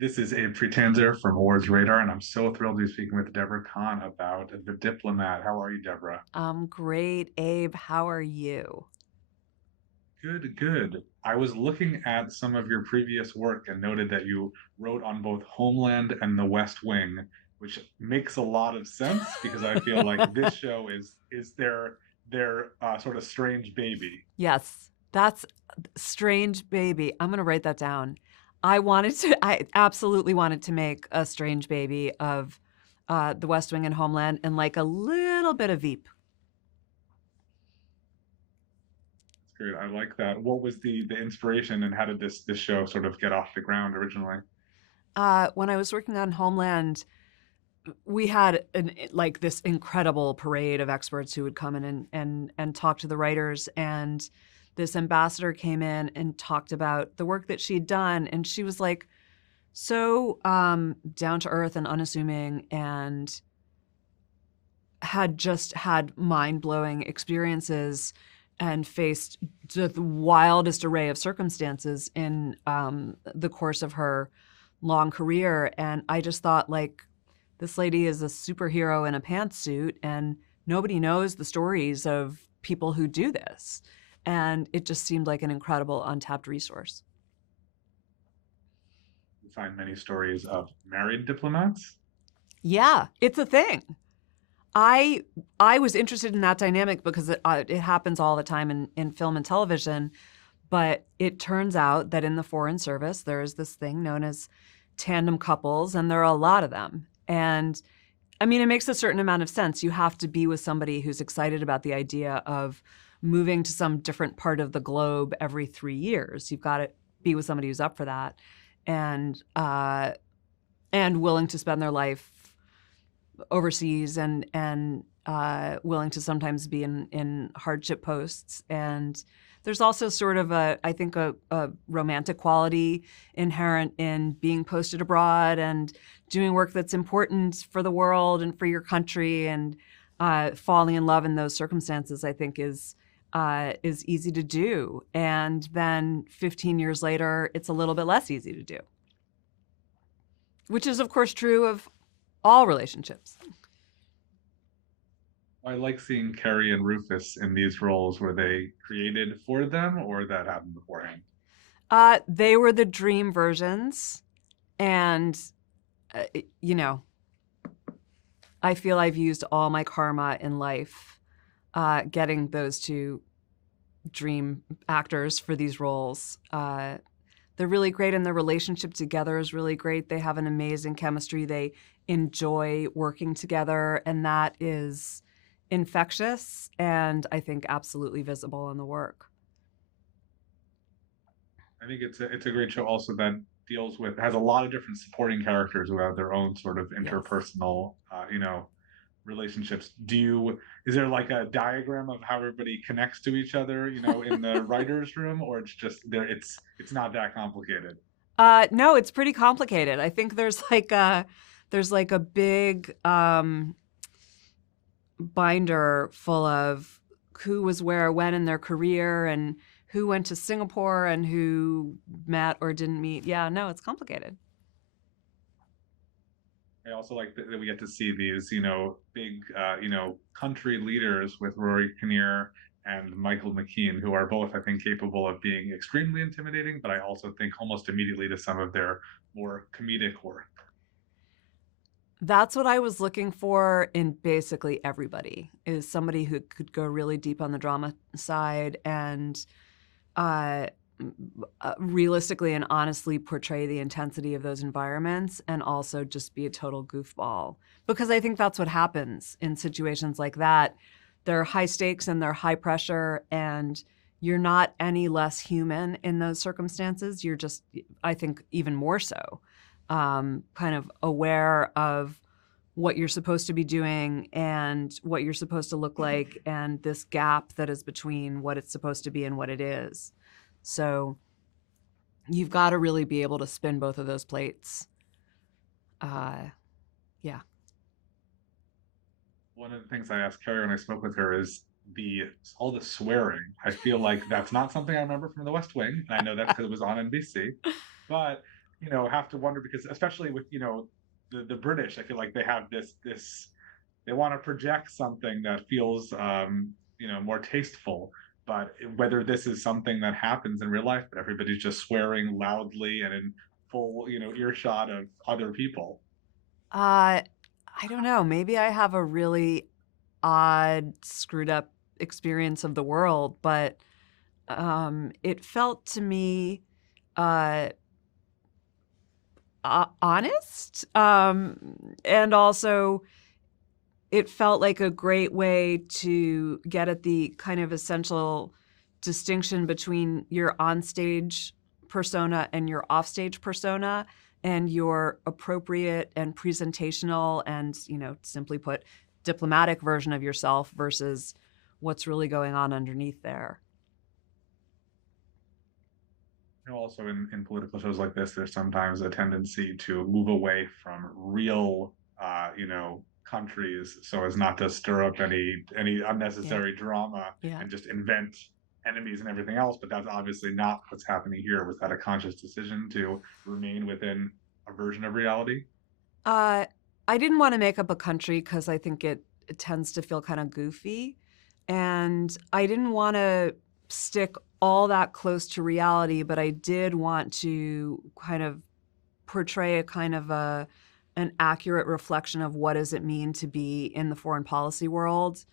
This is Abe Friedtanzer from Wars Radar, and I'm so thrilled to be speaking with Debora Cahn about The Diplomat. How are you, Deborah? I'm great, Abe. How are you? Good, good. I was looking at some of your previous work and noted that you wrote on both Homeland and The West Wing, which makes a lot of sense because I feel like this show is their sort of strange baby. Yes, that's Strange Baby. I'm going to write that down. I absolutely wanted to make a Strange Baby of The West Wing and Homeland and like a little bit of Veep. It's great. I like that. What was the inspiration and how did this show sort of get off the ground originally? When I was working on Homeland, we had like this incredible parade of experts who would come in and talk to the writers, and this ambassador came in and talked about the work that she'd done, and she was like so down to earth and unassuming, and had just had mind-blowing experiences and faced the wildest array of circumstances in the course of her long career. And I just thought, like, this lady is a superhero in a pantsuit, and nobody knows the stories of people who do this. And it just seemed like an incredible untapped resource. You find many stories of married diplomats. Yeah, it's a thing. I I was interested in that dynamic because it happens all the time in film and television, but it turns out that in the Foreign Service there is this thing known as tandem couples, and there are a lot of them. And I mean, it makes a certain amount of sense. You have to be with somebody who's excited about the idea of moving to some different part of the globe every 3 years. You've got to be with somebody who's up for that, and willing to spend their life overseas, and willing to sometimes be in hardship posts. And there's also sort of I think a romantic quality inherent in being posted abroad and doing work that's important for the world and for your country, and falling in love in those circumstances, I think, is easy to do. And then 15 years later, it's a little bit less easy to do, which is, of course, true of all relationships. I like seeing Carrie and Rufus in these roles. Were they created for them or that happened beforehand? They were the dream versions, and uh, you know, I feel I've used all my karma in life, getting those two dream actors for these roles. They're really great, and their relationship together is really great. They have an amazing chemistry. They enjoy working together, and that is infectious and I think absolutely visible in the work. I think it's a great show also that deals with has a lot of different supporting characters who have their own sort of Yes. interpersonal relationships. Is there like a diagram of how everybody connects to each other, in the writer's room, or it's just there it's not that complicated? No, it's pretty complicated. I think there's like a big binder full of who was where when in their career, and who went to Singapore and who met or didn't meet. Yeah, no, it's complicated. I also like that we get to see these, big, country leaders with Rory Kinnear and Michael McKean, who are both, I think, capable of being extremely intimidating, but I also think almost immediately to some of their more comedic work. That's what I was looking for in basically everybody, is somebody who could go really deep on the drama side and uh, realistically and honestly portray the intensity of those environments, and also just be a total goofball. Because I think that's what happens in situations like that. They're high stakes and they're high pressure, and you're not any less human in those circumstances. You're just, I think, even more so, kind of aware of what you're supposed to be doing and what you're supposed to look like, and this gap that is between what it's supposed to be and what it is. So you've got to really be able to spin both of those plates. Uh, yeah. One of the things I asked Carrie when I spoke with her is the all the swearing. I feel like that's not something I remember from The West Wing, and I know that's because it was on NBC. But have to wonder because especially with, the British, I feel like they have this they want to project something that feels more tasteful. But whether this is something that happens in real life, but everybody's just swearing loudly and in full, earshot of other people. Uh, I don't know. Maybe I have a really odd, screwed up experience of the world, but it felt to me uh, honest, and also it felt like a great way to get at the kind of essential distinction between your onstage persona and your offstage persona, and your appropriate and presentational and, simply put, diplomatic version of yourself versus what's really going on underneath there. Also in political shows like this, there's sometimes a tendency to move away from real, countries, so as not to stir up any Yeah. unnecessary drama Yeah. and just invent enemies and everything else. But that's obviously not what's happening here. Was that a conscious decision to remain within a version of reality? Uh, I didn't want to make up a country because I think it tends to feel kind of goofy. And I didn't want to stick all that close to reality, but I did want to kind of portray a kind of an accurate reflection of what does it mean to be in the foreign policy world.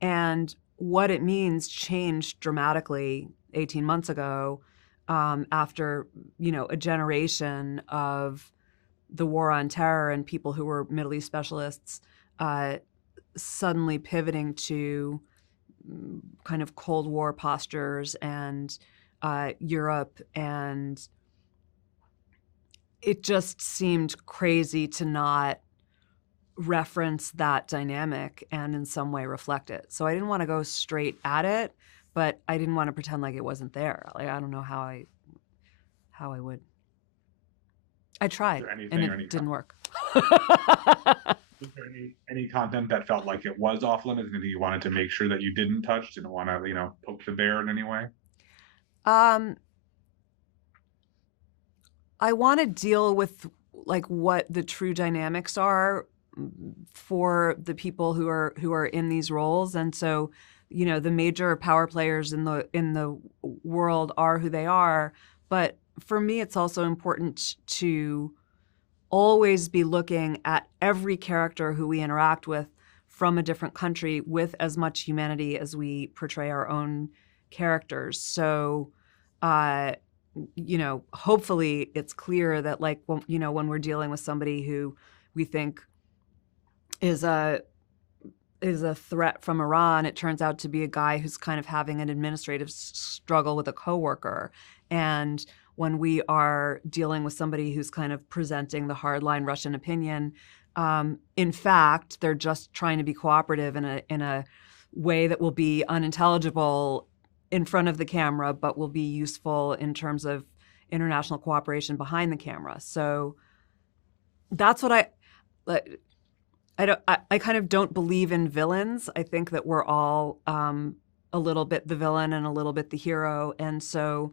And what it means changed dramatically 18 months ago, after, a generation of the war on terror and people who were Middle East specialists uh, suddenly pivoting to kind of Cold War postures and Europe. And it just seemed crazy to not reference that dynamic and in some way reflect it. So I didn't want to go straight at it, but I didn't want to pretend like it wasn't there. Like, I don't know how I would. I Was tried there and anything or it didn't work. was there any content that felt like it was off limits, anything you wanted to make sure that you didn't touch, didn't want to, poke the bear in any way? um, I want to deal with like what the true dynamics are for the people who are in these roles. And so, the major power players in the world are who they are. But for me, it's also important to always be looking at every character who we interact with from a different country with as much humanity as we portray our own characters. So, uh, hopefully it's clear that, like, when we're dealing with somebody who we think is a threat from Iran, it turns out to be a guy who's kind of having an administrative struggle with a coworker. And when we are dealing with somebody who's kind of presenting the hardline Russian opinion, in fact, they're just trying to be cooperative in a way that will be unintelligible in front of the camera, but will be useful in terms of international cooperation behind the camera. So that's what I don't. I kind of don't believe in villains. I think that we're all a little bit the villain and a little bit the hero, and so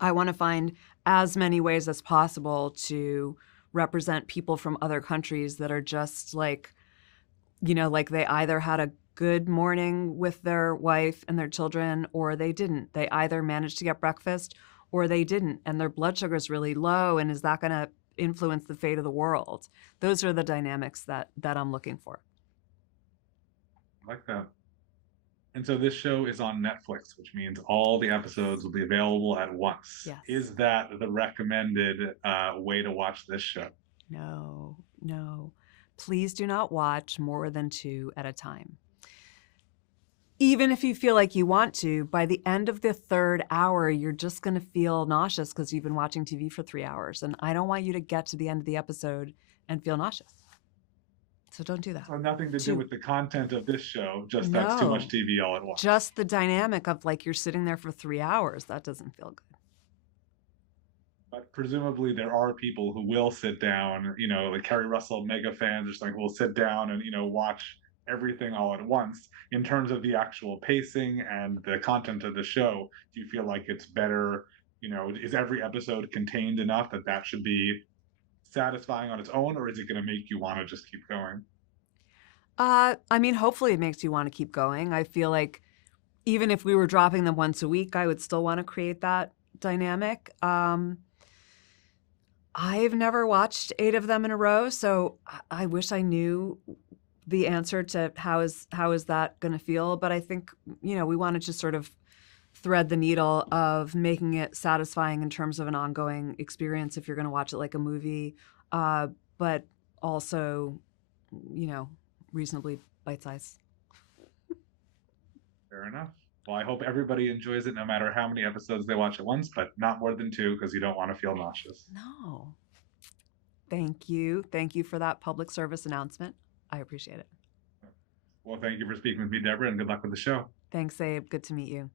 I want to find as many ways as possible to represent people from other countries that are just like, like they either had a good morning with their wife and their children, or they didn't. They either managed to get breakfast or they didn't, and their blood sugar is really low. And is that going to influence the fate of the world? Those are the dynamics that I'm looking for. I like that. And so this show is on Netflix, which means all the episodes will be available at once. Yes. Is that the recommended way to watch this show? No, no. Please do not watch more than 2 at a time. Even if you feel like you want to, by the end of the 3rd hour, you're just going to feel nauseous because you've been watching TV for 3 hours. And I don't want you to get to the end of the episode and feel nauseous. So don't do that. So nothing to do with the content of this show, just that's too No, much TV all at once. just the dynamic of like you're sitting there for 3 hours. That doesn't feel good. But presumably there are people who will sit down, like Carrie Russell mega fans, just like will sit down and, watch everything all at once. In terms of the actual pacing and the content of the show, do you feel like it's better, is every episode contained enough that that should be satisfying on its own, or is it going to make you want to just keep going? I mean, hopefully it makes you want to keep going. I feel like even if we were dropping them once a week, I would still want to create that dynamic. I've never watched 8 of them in a row, so I wish I knew the answer to how is that going to feel. But I think we want to just sort of thread the needle of making it satisfying in terms of an ongoing experience if you're going to watch it like a movie, but also, reasonably bite-sized. Fair enough. Well, I hope everybody enjoys it no matter how many episodes they watch at once, but not more than 2 because you don't want to feel nauseous. No. Thank you. Thank you for that public service announcement. I appreciate it. Well, thank you for speaking with me, Deborah, and good luck with the show. Thanks, Abe. Good to meet you.